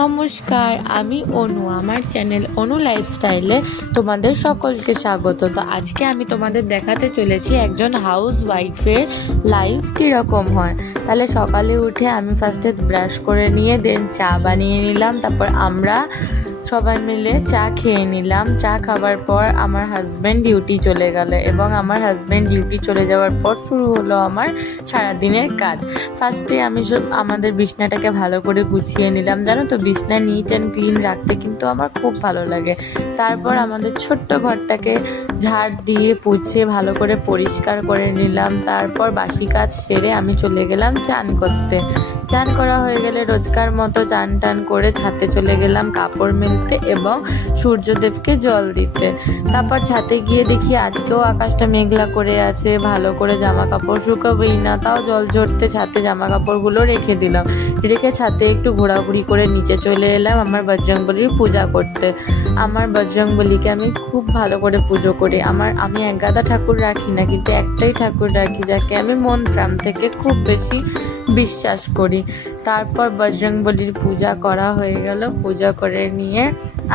নমস্কার, আমি অনু। আমার চ্যানেল অনু লাইফস্টাইলে তোমাদের সকলকে স্বাগত। তো আজকে আমি তোমাদের দেখাতে চলেছি একজন হাউস ওয়াইফের লাইফ কীরকম হয়। তাহলে সকালে উঠে আমি ফার্স্টে ব্রাশ করে নিয়ে দেন চা বানিয়ে নিলাম। তারপর আমরা সবাই মিলে চা খেয়ে নিলাম। চা খাবার পর আমার হাজব্যান্ড ডিউটি চলে গেল এবং আমার হাজব্যান্ড ডিউটি চলে যাওয়ার পর শুরু হলো আমার সারাদিনের কাজ। ফার্স্টে আমি আমাদের বিছনাটাকে ভালো করে গুছিয়ে নিলাম। জানো তো, বিছনা নিট অ্যান্ড ক্লিন রাখতে কিন্তু আমার খুব ভালো লাগে। তারপর আমাদের ছোট্ট ঘরটাকে ঝাড় দিয়ে পুছে ভালো করে পরিষ্কার করে নিলাম। তারপর বাসি কাজ সেরে আমি চলে গেলাম চান করতে। চান করা হয়ে গেলে রোজকার মতো চান টান করে ছাদে চলে গেলাম কাপড় মেলতে এবং সূর্যদেবকে জল দিতে। তারপর ছাদে গিয়ে দেখি আজকেও আকাশটা মেঘলা করে আছে, ভালো করে জামা কাপড় শুকাবেই না, তাও জল ঝরতে ছাদে জামা কাপড়গুলো রেখে দিলাম। রেখে ছাদে একটু ঘোরাঘুরি করে নিচে চলে এলাম আমার বজরংবলীর পূজা করতে। আমার বজরংবলীকে আমি খুব ভালো করে পুজো করি। আমি এক গাদা ঠাকুর রাখি না, কিন্তু একটাই ঠাকুর রাখি যাকে আমি মন প্রাণ থেকে খুব বেশি বিশ্বাস করি। তারপর বজরংবলীর পূজা করা হয়ে গেল। পূজা করে নিয়ে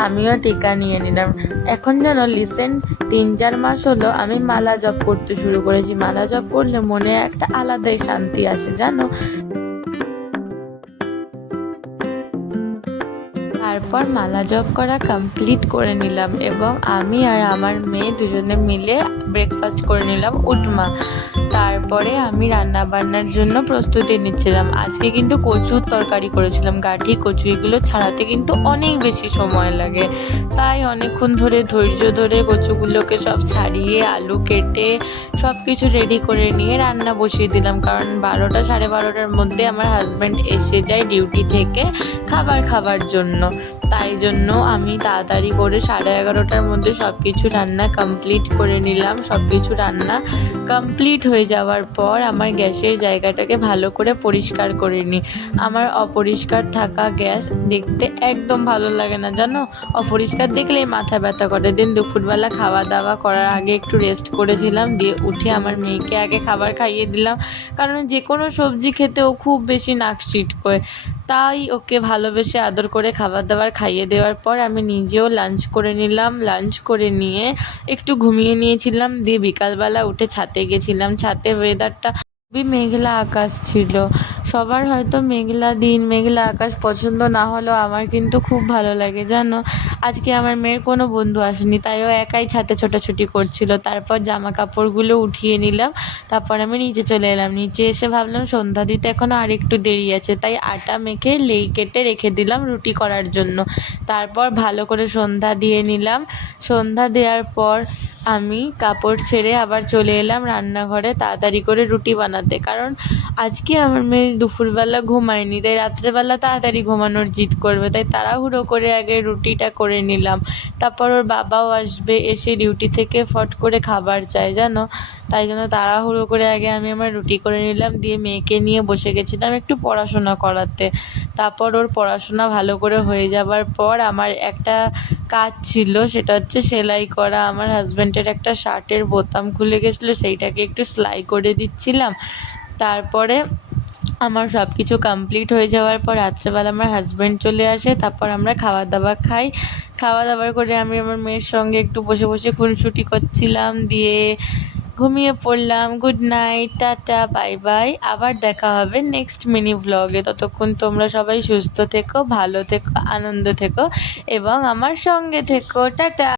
আমিও টিকা নিয়ে নিলাম। এখন যেন রিসেন্ট 3-4 মাস হলো আমি মালা জপ করতে শুরু করেছি। মালা জপ করলে মনে একটা আলাদাই শান্তি আসে, জানো। তারপর মালা জপ করা কমপ্লিট করে নিলাম এবং আমি আর আমার মেয়ে দুজনে মিলে ব্রেকফাস্ট করে নিলাম উপমা। তারপরে আমি রান্না বান্নার জন্য প্রস্তুতি নিচ্ছিলাম। আজকে কিন্তু কচুর তরকারি করেছিলাম, গাঠি কচু। এগুলো ছাড়াতে কিন্তু অনেক বেশি সময় লাগে, তাই অনেকক্ষণ ধরে ধৈর্য ধরে কচুগুলোকে সব ছাড়িয়ে আলু কেটে সব কিছু রেডি করে নিয়ে রান্না বসিয়ে দিলাম। কারণ 12টা 12:30টার মধ্যে আমার হাজব্যান্ড এসে যায় ডিউটি থেকে খাবার জন্য। তাই জন্য আমি তাড়াতাড়ি করে 11:30টার মধ্যে সব কিছু রান্না কমপ্লিট করে নিলাম। সব কিছু রান্না কমপ্লিট হয়ে যাওয়ার পর আমার গ্যাসের জায়গাটাকে ভালো করে পরিষ্কার করে নিই। আমার অপরিষ্কার থাকা গ্যাস দেখতে একদম ভালো লাগে না, জানো। অপরিষ্কার দেখলেই মাথা ব্যথা করে। দিন দুপুরবেলা খাওয়া দাওয়া করার আগে একটু রেস্ট করেছিলাম, দিয়ে উঠে আমার মেয়েকে আগে খাবার খাইয়ে দিলাম। কারণ যে কোনো সবজি খেতে ও খুব বেশি নাক ছিটকোয়, তাই ওকে ভালোবেসে আদর করে খাবার দাবার খাইয়ে দেওয়ার পর আমি নিজেও লাঞ্চ করে নিলাম। লাঞ্চ করে নিয়ে একটু ঘুমিয়ে নিয়েছিলাম, দিয়ে বিকালবেলা উঠে ছাদে গেছিলাম। ছাদে ওয়েদারটা খুবই মেঘলা আকাশ ছিল। সবার হয়তো মেঘলা দিন মেঘলা আকাশ পছন্দ না হলেও আমার কিন্তু খুব ভালো লাগে, জানো। আজকে আমার মেয়ের কোনো বন্ধু আসেনি, তাই ও একাই ছাদে ছোটাছুটি করছিল। তারপর জামা কাপড়গুলো উঠিয়ে নিলাম। তারপর আমি নিচে চলে এলাম। নিচে এসে ভাবলাম সন্ধ্যা দিতে এখনও আর একটু দেরি আছে, তাই আটা মেখে লেই কেটে রেখে দিলাম রুটি করার জন্য। তারপর ভালো করে সন্ধ্যা দিয়ে নিলাম। সন্ধ্যা দেওয়ার পর আমি কাপড় ছেড়ে আবার চলে এলাম রান্নাঘরে তাড়াতাড়ি করে রুটি বানাতে। কারণ আজকে আমার মেয়ে দুপুরবেলা ঘুমায়নি, তাই রাত্রেবেলা তাড়াতাড়ি ঘুমানোর জিদ করবে, তাই তাড়াহুড়ো করে আগে রুটিটা করে নিলাম। তারপর ওর বাবাও আসবে, এসে ডিউটি থেকে ফট করে খাবার চায়, জানো। তাই জন্য তাড়াহুড়ো করে আগে আমি আমার রুটি করে নিলাম, দিয়ে মেয়েকে নিয়ে বসে গেছিলাম একটু পড়াশোনা করাতে। তারপর ওর পড়াশোনা ভালো করে হয়ে যাবার পর আমার একটা কাজ ছিল, সেটা হচ্ছে সেলাই করা। আমার হাজব্যান্ডের একটা শার্টের বোতাম খুলে গেছিলো, সেইটাকে একটু সেলাই করে দিচ্ছিলাম। তারপরে আমার সব কিছু কমপ্লিট হয়ে যাওয়ার পর রাত্রেবেলা আমার হাজব্যান্ড চলে আসে। তারপর আমরা খাওয়া দাওয়া খাই। খাওয়া দাওয়া করে আমি আমার মেয়ের সঙ্গে একটু বসে বসে খুনসুটি করছিলাম, দিয়ে ঘুমিয়ে পড়লাম। Good night, tata, bye bye. আবার দেখা হবে নেক্সট মিনি ভ্লগে। ততক্ষণ তোমরা সবাই সুস্থ থেকো, ভালো থেকো, আনন্দ থেকো এবং আমার সঙ্গে থেকো। টাটা।